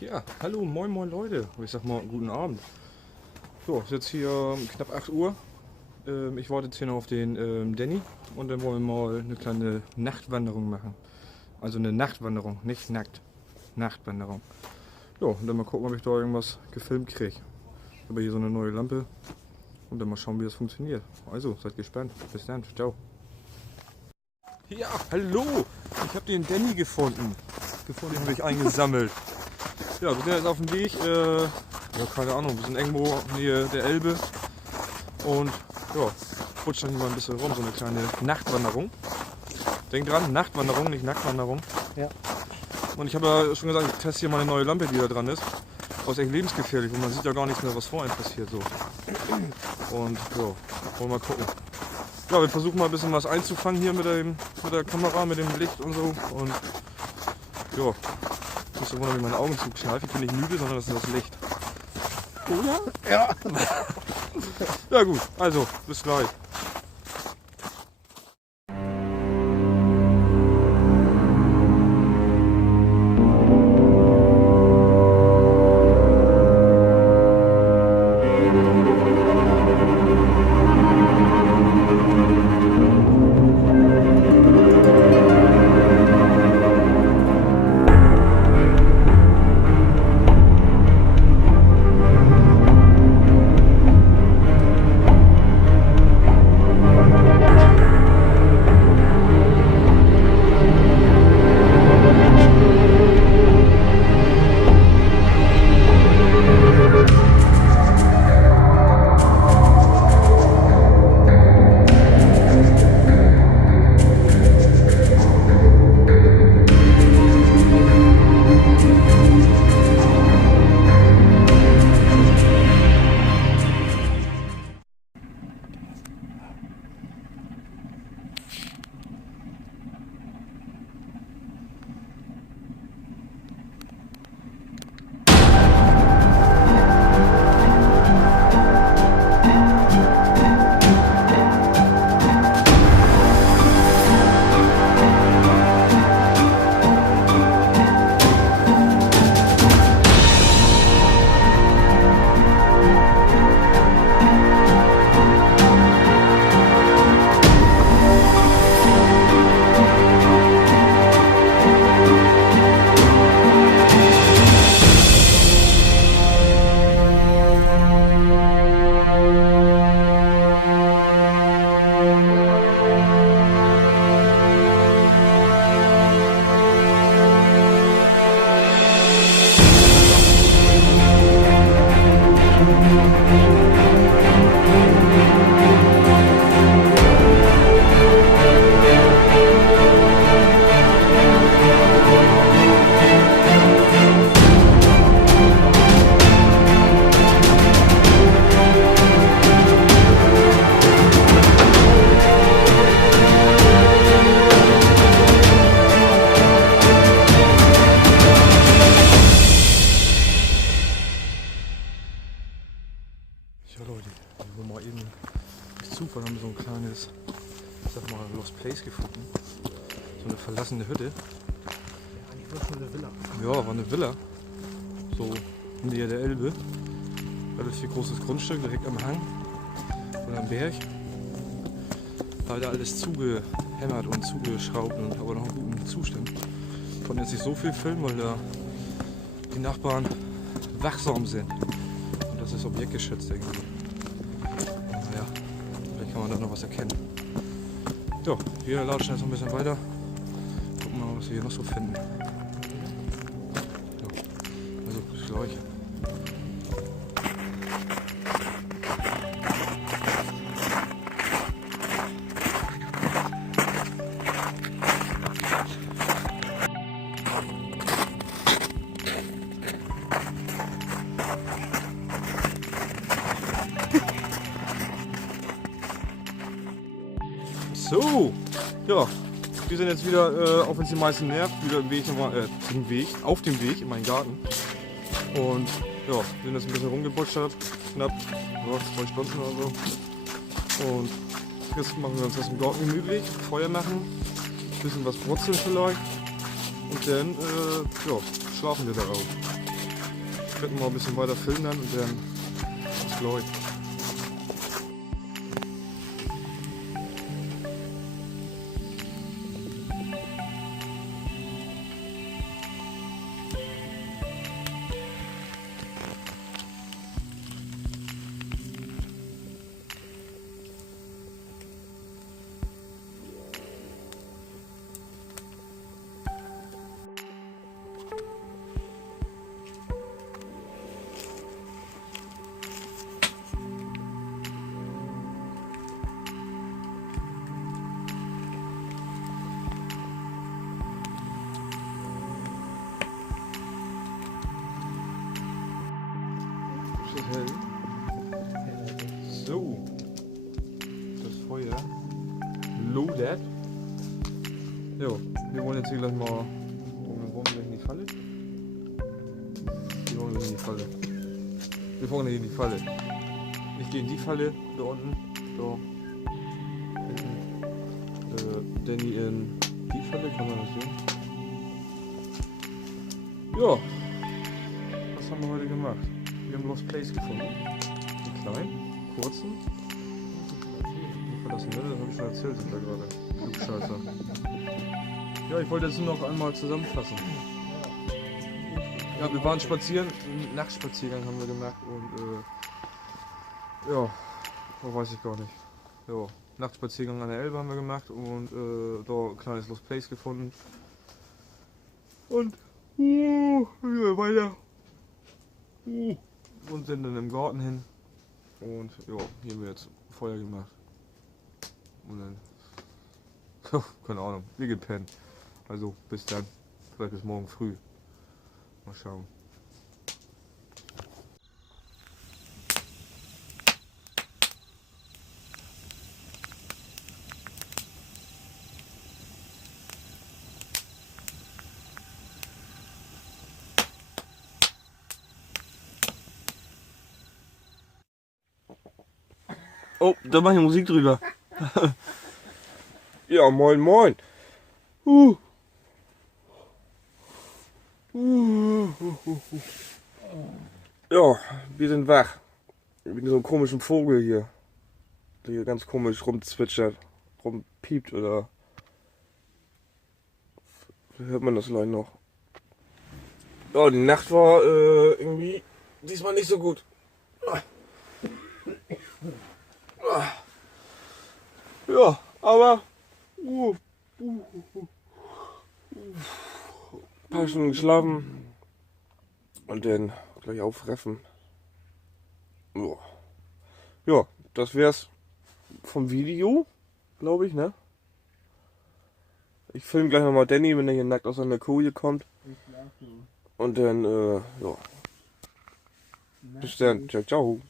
Ja, hallo, moin moin Leute. Ich sag mal, guten Abend. So, es ist jetzt hier knapp 8 Uhr. Ich warte jetzt hier noch auf den Danny und dann wollen wir mal eine kleine Nachtwanderung machen. Also eine Nachtwanderung, nicht nackt. Nachtwanderung. Ja, und dann mal gucken, ob ich da irgendwas gefilmt kriege. Ich habe hier so eine neue Lampe und dann mal schauen, wie das funktioniert. Also, seid gespannt. Bis dann, ciao. Ja, hallo! Ich habe den Danny gefunden. Den habe ich eingesammelt. Ja, wir sind jetzt auf dem Weg, ja keine Ahnung, wir sind irgendwo Nähe der Elbe und ja, rutschen hier mal ein bisschen rum, so eine kleine Nachtwanderung. Denk dran, Nachtwanderung, nicht Nacktwanderung. Ja. Und ich habe ja schon gesagt, ich teste hier mal eine neue Lampe, die da dran ist. Das ist echt lebensgefährlich und man sieht ja gar nichts mehr, was vor einem passiert. So. Und ja, wollen wir mal gucken. Ja, wir versuchen mal ein bisschen was einzufangen hier mit der Kamera, mit dem Licht und so. Und ja. Nicht so wundern, wie meine Augen zukneifen. Ich bin nicht müde, sondern das ist das Licht. Oder? Ja. Ja gut, also bis gleich. Ja Leute, wir wollen mal eben durch Zufall haben wir so ein kleines, ich sag mal, Lost Place gefunden. So eine verlassene Hütte. Ja, die war schon eine Villa. Ja, war eine Villa. So in der Nähe der Elbe. Relativ großes Grundstück, direkt am Hang oder am Berg. Leider alles zugehämmert und zugeschraubt und aber noch in gutem Zustand. Konnten jetzt nicht so viel filmen, weil da die Nachbarn wachsam sind. Und das ist objektgeschützt irgendwie. Naja, vielleicht kann man da noch was erkennen. So, wir latschen jetzt noch ein bisschen weiter. Gucken mal, was wir hier noch so finden. So, also bis gleich. So, ja, wir sind jetzt wieder, auch wenn es die meisten nervt, wieder auf dem Weg in meinen Garten. Und ja, wir sind jetzt ein bisschen rumgebutschert, knapp ja, 2 Stunden oder so. Und jetzt machen wir uns das im Garten gemütlich, Feuer machen, ein bisschen was brutzeln vielleicht und dann ja, schlafen wir darauf. Ich werde mal ein bisschen weiter filmen dann und dann bis gleich. Hell. So, das Feuer loaded. Jo, wir wollen jetzt hier gleich mal. Wollen wir in die Falle? Wir wollen in die Falle. Wir wollen in die Falle. Ich gehe in die Falle, da unten. Da. Hinten. Danny in die Falle, kann man das sehen? Ja. Was haben wir heute gemacht? Wir haben Lost Place gefunden. Einen kleinen, kurzen. Verlassen, ne? Das habe ich schon erzählt, sind da gerade. Klugscheißer. Ja, ich wollte jetzt nur noch einmal zusammenfassen. Ja, wir waren spazieren, einen Nachtspaziergang haben wir gemacht und ja, weiß ich gar nicht. Ja, Nachtspaziergang an der Elbe haben wir gemacht und da ein kleines Lost Place gefunden. Und weiter. Und sind dann im Garten hin und ja, hier haben wir jetzt Feuer gemacht und dann, keine Ahnung, wir gehen pennen. Also bis dann, vielleicht bis morgen früh. Mal schauen. Oh, da mache ich Musik drüber. Ja, moin moin. Ja, wir sind wach. Wegen so einem komischen Vogel hier. Der hier ganz komisch rumzwitschert, rumpiept oder. Wie hört man das gleich noch? Ja, die Nacht war irgendwie diesmal nicht so gut. Ja, aber ein paar Stunden geschlafen und dann gleich aufreffen. Ja, das wär's vom Video, glaube ich, ne? Ich filme gleich nochmal Danny, wenn er hier nackt aus seiner Koje kommt. Und dann, ja. Bis dann, ciao, ciao.